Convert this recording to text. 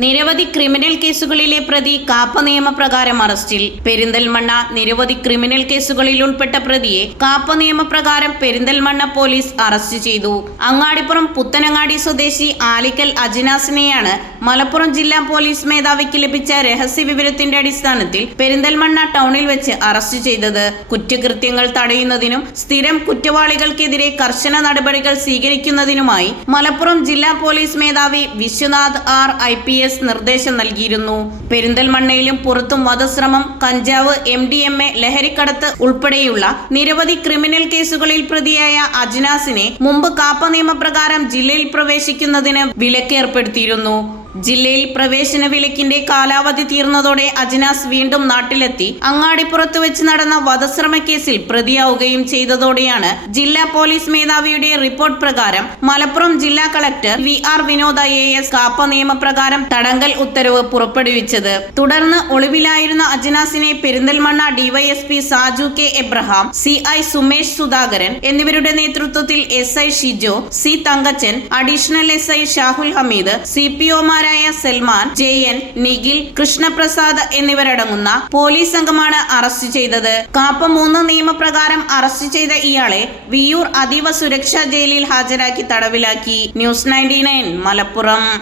നിരവധി ക്രിമിനൽ കേസുകളിലെ പ്രതി കാപ്പ നിയമപ്രകാരം അറസ്റ്റിൽ. പെരിന്തൽമണ്ണ നിരവധി ക്രിമിനൽ കേസുകളിൽ ഉൾപ്പെട്ട പ്രതിയെ കാപ്പ നിയമപ്രകാരം പെരിന്തൽമണ്ണ പോലീസ് അറസ്റ്റ് ചെയ്തു. അങ്ങാടിപ്പുറം പുത്തനങ്ങാടി സ്വദേശി ആലിക്കൽ അജിനാസിനെയാണ് മലപ്പുറം ജില്ലാ പോലീസ് മേധാവിക്ക് ലഭിച്ച രഹസ്യ വിവരത്തിന്റെ അടിസ്ഥാനത്തിൽ പെരിന്തൽമണ്ണ ടൗണിൽ വെച്ച് അറസ്റ്റ് ചെയ്തത്. കുറ്റകൃത്യങ്ങൾ തടയുന്നതിനും സ്ഥിരം കുറ്റവാളികൾക്കെതിരെ കർശന നടപടികൾ സ്വീകരിക്കുന്നതിനുമായി മലപ്പുറം ജില്ലാ പോലീസ് മേധാവി വിശ്വനാഥ് IPS നിർദ്ദേശം നൽകിയിരുന്നു. പെരിന്തൽമണ്ണയിലും പുറത്തും വധശ്രമം, കഞ്ചാവ്, MDMA, ലഹരിക്കടത്ത് ഉൾപ്പെടെയുള്ള നിരവധി ക്രിമിനൽ കേസുകളിൽ പ്രതിയായ അജ്നാസിനെ മുമ്പ് കാപ്പ നിയമപ്രകാരം ജില്ലയിൽ പ്രവേശിക്കുന്നതിന് വിലക്കേർപ്പെടുത്തിയിരുന്നു. ജില്ലയിൽ പ്രവേശന വിലക്കിന്റെ കാലാവധി തീർന്നതോടെ അജ്നാസ് വീണ്ടും നാട്ടിലെത്തി അങ്ങാടിപ്പുറത്ത് വെച്ച് നടന്ന വധശ്രമ കേസിൽ പ്രതിയാവുകയും ചെയ്തതോടെയാണ് ജില്ലാ പോലീസ് മേധാവിയുടെ റിപ്പോർട്ട് പ്രകാരം മലപ്പുറം ജില്ലാ collector VR Vinod AS KAAPA നിയമപ്രകാരം തടങ്കൽ ഉത്തരവ് പുറപ്പെടുവിച്ചത്. തുടർന്ന് ഒളിവിലായിരുന്ന അജ്നാസിനെ Perinthalmanna DYSP Saju K Abraham, CI Sumesh Sudhakaran എന്നിവരുടെ നേതൃത്വത്തിൽ SI Shijo, C Thankachan, additional SI Shahul Hameed, CPOമാർ സൽമാൻ, JN, നിഖിൽ, കൃഷ്ണപ്രസാദ് എന്നിവരടങ്ങുന്ന പോലീസ് സംഘമാണ് അറസ്റ്റ് ചെയ്തത്. കാപ്പ 3 നിയമപ്രകാരം അറസ്റ്റ് ചെയ്ത ഇയാളെ വിയ്യൂർ അതീവ സുരക്ഷാ ജയിലിൽ ഹാജരാക്കി തടവിലാക്കി. ന്യൂസ് 99 മലപ്പുറം.